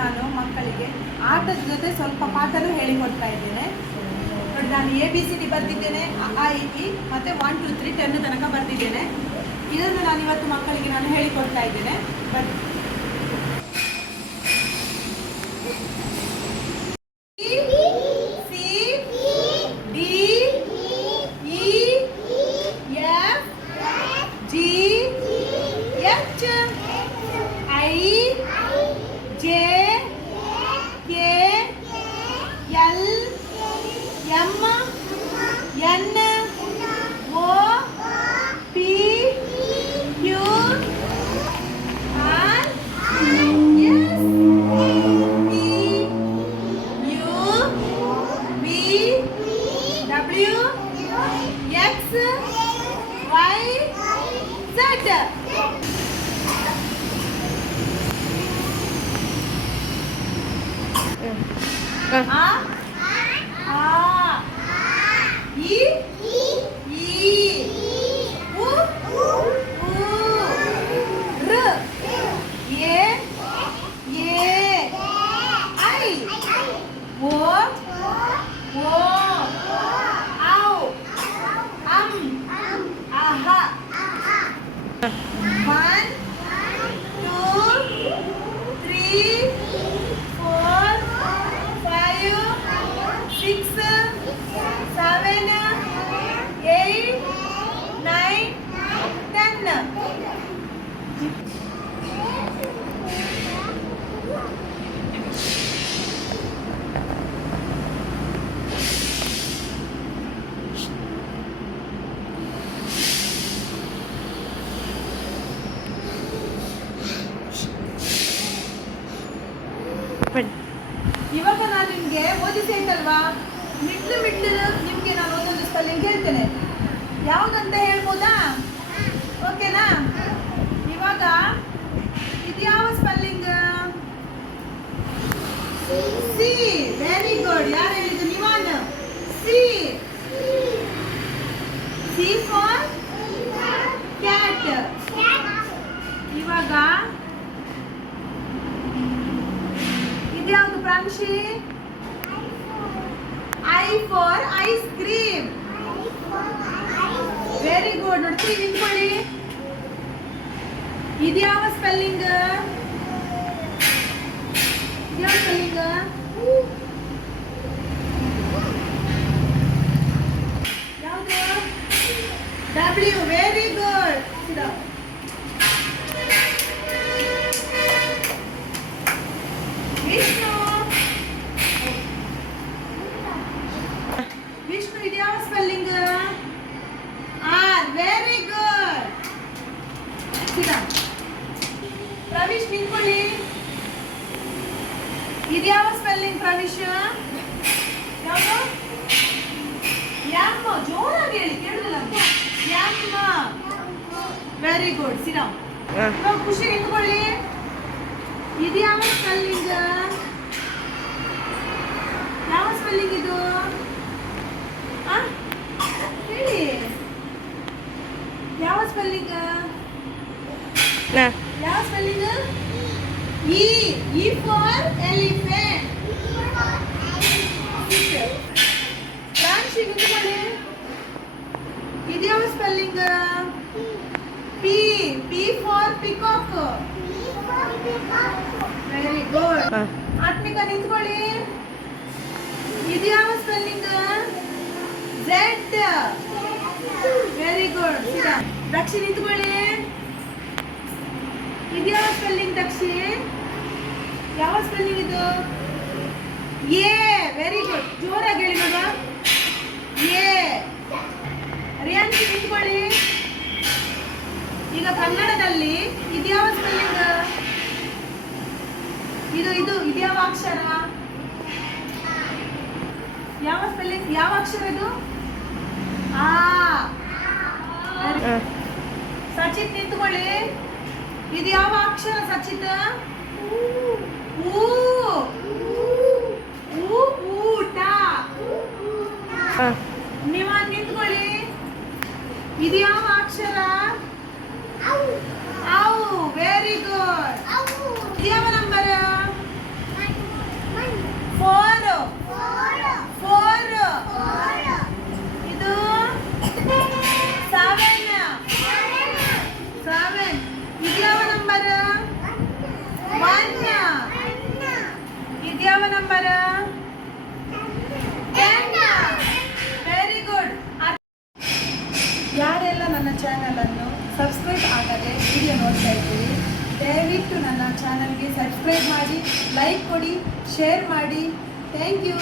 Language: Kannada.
ನಾನು ಮಕ್ಕಳಿಗೆ ಆಟದ ಜೊತೆ ಸ್ವಲ್ಪ ಪಾಠನೂ ಹೇಳಿಕೊಡ್ತಾ ಇದ್ದೇನೆ. ನೋಡಿ, ನಾನು ABCD ಬರೆದಿದ್ದೇನೆ, ಅ ಇ ಈ ಮತ್ತು 1 2 3 10 ತನಕ ಬರೆದಿದ್ದೇನೆ. ಇದನ್ನು ನಾನು ಇವತ್ತು ಮಕ್ಕಳಿಗೆ ನಾನು ಹೇಳಿಕೊಡ್ತಾ ಇದ್ದೇನೆ. ಬಟ್ ಇವಾಗ ನಾನು ನಿಮಗೆ ಓದಿಸಿ ಆಯ್ತಲ್ವಾ, ಮಿಡ್ಲು ನಿಮಗೆ ನಾನು ಒಂದೊಂದು ಸ್ಪೆಲ್ಲಿಂಗ್ ಹೇಳ್ತೇನೆ. ಯಾವುದಂತ ಹೇಳ್ಬೋದಾ? ಓಕೆನಾ? ಇವಾಗ ಇದು ಯಾವ ಸ್ಪೆಲ್ಲಿಂಗ್? ಸಿ. Very good. ಯಾರು ಹೇಳಿದ್ದು? Nivan. C. C for cat. ಇವಾಗ ಇದ್ಯಾವುದು Pranshi? I for ice cream. Very good. ನೋಡಿ, ನಿಂತ್ಕೊಳ್ಳಿ. ಇದ್ಯಾವ ಸ್ಪೆಲ್ಲಿಂಗ್? ಇದ್ಯಾವ ಸ್ಪೆಲ್ಲಿಂಗ್? ಯಾವುದು? ಡಬ್ಲ್ಯೂ. Very good. ವಿಷ್ಣು ಇದ್ಯಾವ spelling? R. Very good. Pravish ನಿಂತ್ಕೊಳ್ಳಿ. ಇದ್ಯಾವ ಸ್ಪೆಲ್ಲಿಂಗ್ ಪ್ರವೀಶ್? ಯಾವುದು? ಎಮ್. ಜೋರಾಗಿ ಹೇಳಿ, ಕೇಳಿಲ್ಲ. ಎಮ್. Very good. ಸಿಡಮ್. ಇವಾಗ ಖುಷಿ ನಿಂತ್ಕೊಳ್ಳಿ. ಇದ್ಯಾವ ಸ್ಪೆಲ್ಲಿಂಗ್? ಯಾವ ಸ್ಪೆಲ್ಲಿಂಗ್ ಇದು? ಹೇಳಿ, ಯಾವ ಸ್ಪೆಲ್ಲಿಂಗ್? ಯಾವ spelling? E. E for elephant. Pranshi ನಿಂತ್ಕೊಳ್ಳಿ. ಇದ್ಯಾವ spelling? P. P for peacock. Very good. Atmika ನಿಂತ್ಕೊಳ್ಳಿ. ಇದ್ಯಾವ spelling? Z. Very good. Dakshi ನಿಂತ್ಕೊಳ್ಳಿ. ಇದ್ಯಾವ ಸ್ಪೆಲ್ಲಿಂಗ್ ದಕ್ಷಿ? ಯಾವ ಸ್ಪೆಲ್ಲಿಂಗ್ ಇದು? ಎ. Very good. ಜೋರಾಗಿ ಹೇಳಿ ಮಗ. ಎ. ರಿಯಾನ್ಸಿ ನಿಂತ್ಕೊಳ್ಳಿ. ಈಗ ಕನ್ನಡದಲ್ಲಿ ಇದ್ಯಾವ ಸ್ಪೆಲ್ಲಿಂಗ್? ಇದ್ಯಾವ ಅಕ್ಷರ? ಯಾವ ಸ್ಪೆಲ್ಲಿಂಗ್? ಯಾವ ಅಕ್ಷರ ಇದು? ಆ. ಸಚಿತ್ ನಿಂತ್ಕೊಳ್ಳಿ. ಇದು ಯಾವ ಅಕ್ಷರ ಸಚಿತ್? ಊ. ಊಟ. ನೀವು ನಿಂತ್ಕೊಳ್ಳಿ. ಇದು ಯಾವ ಅಕ್ಷರ? ಔ. ವೆರಿ ಗುಡ್. ಯಾವ ನಂಬರ್? ಇದ್ಯಾವ ನಂಬರ್? Very good. ಯಾರೆಲ್ಲ ನನ್ನ ಚಾನಲನ್ನು ಸಬ್ಸ್ಕ್ರೈಬ್ ಆಗದೆ ವಿಡಿಯೋ ನೋಡ್ತಾ ಇದ್ದೀರಿ, ದಯವಿಟ್ಟು ನನ್ನ ಚಾನಲ್ಗೆ ಸಬ್ಸ್ಕ್ರೈಬ್ ಮಾಡಿ, ಲೈಕ್ ಕೊಡಿ, ಶೇರ್ ಮಾಡಿ. Thank you.